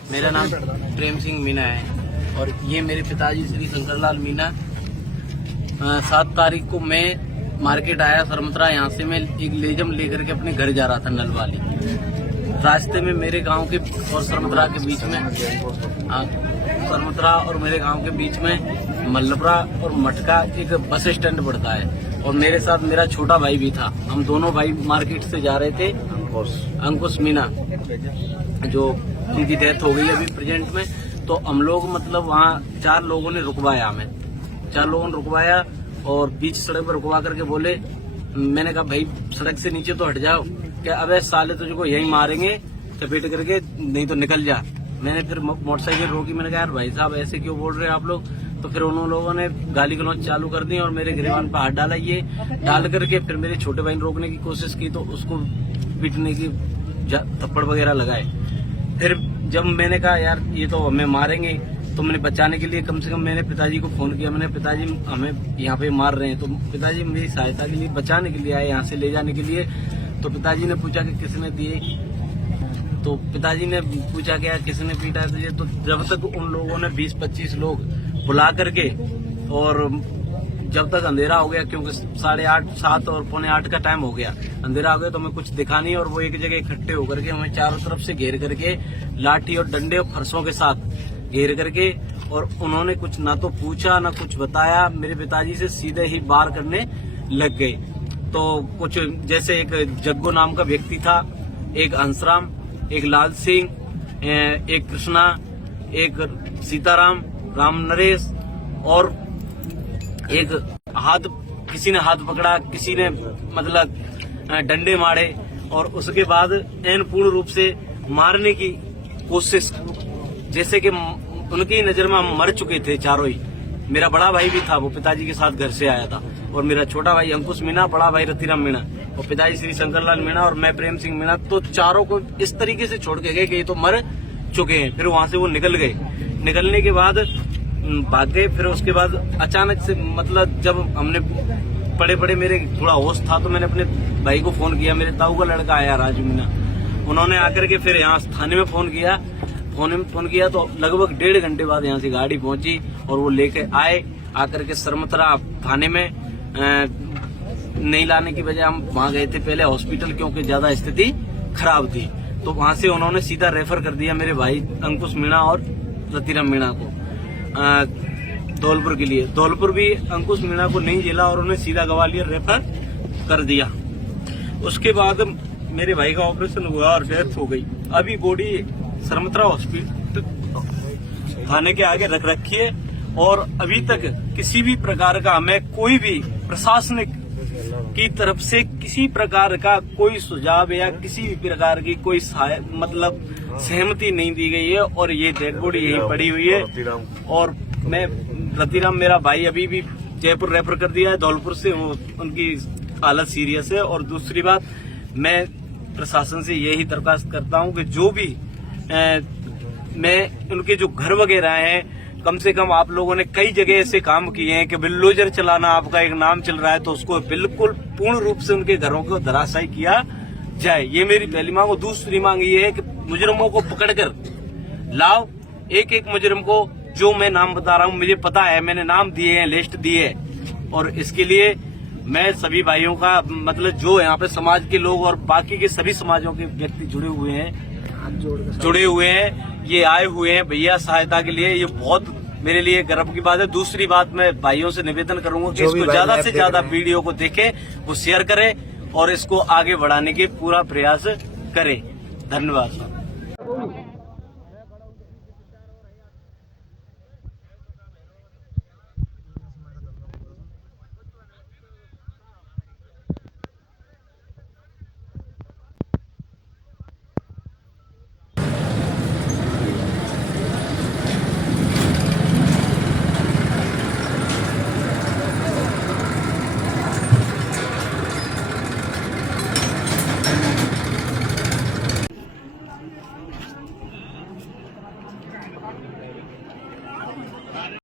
मेरा नाम प्रेम सिंह मीना है और ये मेरे पिताजी श्री शंकरलाल मीना। 7 तारीख को मैं मार्केट आया सरमतरा। यहाँ से मैं एक लेजम लेकर के अपने घर जा रहा था नलवाली। रास्ते में मेरे गांव के और सरमतरा के बीच में सरमतरा और मेरे गांव के बीच में मल्लपुरा और मटका एक बस स्टैंड पड़ता है और मेरे साथ मेरा छोटा भाई भी था। हम दोनों भाई मार्केट से जा रहे थे। अंकुश मीना जो जिनकी डेथ हो गई अभी प्रेजेंट में। तो हम लोग मतलब वहाँ 4 लोगों ने रुकवाया हमें। 4 लोगों ने रुकवाया और बीच सड़क पर रुकवा करके बोले, मैंने कहा भाई सड़क से नीचे तो हट जाओ। क्या अबे साले तुझको यहीं मारेंगे चपेट करके, नहीं तो निकल जा। मैंने फिर मोटरसाइकिल रोकी। मैंने कहा यार भाई साहब ऐसे क्यों बोल रहे हैं आप लोग। तो फिर उन लोगों ने गाली गलौज चालू कर दी और मेरे गिरबान पर हाथ डाला। ये डाल करके फिर मेरे छोटे भाई ने रोकने की कोशिश की तो उसको पीटने की थप्पड़ वगैरह लगाए। फिर जब मैंने कहा यार ये तो हमें मारेंगे तो मैंने बचाने के लिए कम से कम मैंने पिताजी को फोन किया। मैंने पिताजी हमें यहाँ पे मार रहे हैं। तो पिताजी मेरी सहायता के लिए बचाने के लिए आए, यहाँ से ले जाने के लिए। तो पिताजी ने पूछा कि किसने दिए। तो पिताजी ने पूछा कि यार किसने पीटा तुझे। तो जब तक उन लोगों ने 20-25 लोग बुला करके और जब तक अंधेरा हो गया, क्योंकि 8:30, 7 और 7:45 का टाइम हो गया, अंधेरा हो गया तो हमें कुछ दिखा नहीं। और वो एक जगह इकट्ठे होकर के हमें चारों तरफ से घेर करके लाठी और डंडे और फरसों के साथ घेर करके और उन्होंने कुछ ना तो पूछा ना कुछ बताया। मेरे पिताजी से सीधे ही वार करने लग गए। तो कुछ जैसे एक जग्गू नाम का व्यक्ति था, एक हंसराम, एक लाल सिंह, एक कृष्णा, एक सीताराम, राम नरेश और एक किसी ने हाथ पकड़ा, किसी ने मतलब डंडे मारे। और उसके बाद एन पूर्ण रूप से मारने की कोशिश, जैसे कि उनकी नजर में हम मर चुके थे चारों ही। मेरा बड़ा भाई भी था, वो पिताजी के साथ घर से आया था। और मेरा छोटा भाई अंकुश मीना, बड़ा भाई रतिराम मीना और पिताजी श्री शंकरलाल मीना और मैं प्रेम सिंह मीना। तो चारों को इस तरीके से छोड़ के गए कि ये तो मर चुके हैं। फिर वहां से वो निकल गए। निकलने के बाद भाग गए। फिर उसके बाद अचानक से मतलब जब हमने पड़े मेरे थोड़ा होश था तो मैंने अपने भाई को फोन किया। मेरे ताऊ का लड़का आया राजू मीना, उन्होंने आकर के फिर यहाँ थाने में फोन किया तो लगभग 1.5 घंटे बाद यहाँ से गाड़ी पहुंची और वो लेके आए। आकर के सरमतरा थाने में नहीं लाने की वजह हम वहाँ गए थे पहले हॉस्पिटल, क्योंकि ज्यादा स्थिति खराब थी। तो वहाँ से उन्होंने सीधा रेफर कर दिया मेरे भाई अंकुश मीणा और रतिराम मीणा को धौलपुर के लिए। धौलपुर भी अंकुश मीणा को नहीं झेला और उन्हें सीधा ग्वालियर रेफर कर दिया। उसके बाद मेरे भाई का ऑपरेशन हुआ और डेथ हो गई। अभी बॉडी सरमतरा हॉस्पिटल थाने के आगे रख रखी है और अभी तक किसी भी प्रकार का हमें कोई भी प्रशासनिक की तरफ से किसी प्रकार का कोई सुझाव या किसी भी प्रकार की कोई मतलब सहमति नहीं दी गई है। और ये डेड बॉडी यहीं पड़ी हुई है। और मैं रतिराम मेरा भाई अभी भी जयपुर रेफर कर दिया है धौलपुर से, उनकी हालत सीरियस है। और दूसरी बात, मैं प्रशासन से यही दरखास्त करता हूं कि जो भी मैं उनके जो घर वगैरह हैं, कम से कम आप लोगों ने कई जगह ऐसे काम किए हैं कि बुलडोजर चलाना आपका एक नाम चल रहा है, तो उसको बिल्कुल पूर्ण रूप से उनके घरों को धराशायी किया जाए। ये मेरी पहली मांग। और दूसरी मांग ये है कि मुजरिमों को पकड़कर लाओ, एक मुजरिम को, जो मैं नाम बता रहा हूँ मुझे पता है, मैंने नाम दिए हैं, लिस्ट दी है। और इसके लिए मैं सभी भाइयों का मतलब जो यहाँ पे समाज के लोग और बाकी के सभी समाजों के व्यक्ति जुड़े हुए हैं, ये आए हुए हैं भैया सहायता के लिए। ये बहुत मेरे लिए गर्व की बात है। दूसरी बात, मैं भाइयों से निवेदन करूंगा कि इसको ज्यादा से ज्यादा वीडियो को देखें, वो शेयर करें और इसको आगे बढ़ाने के पूरा प्रयास करें। धन्यवाद।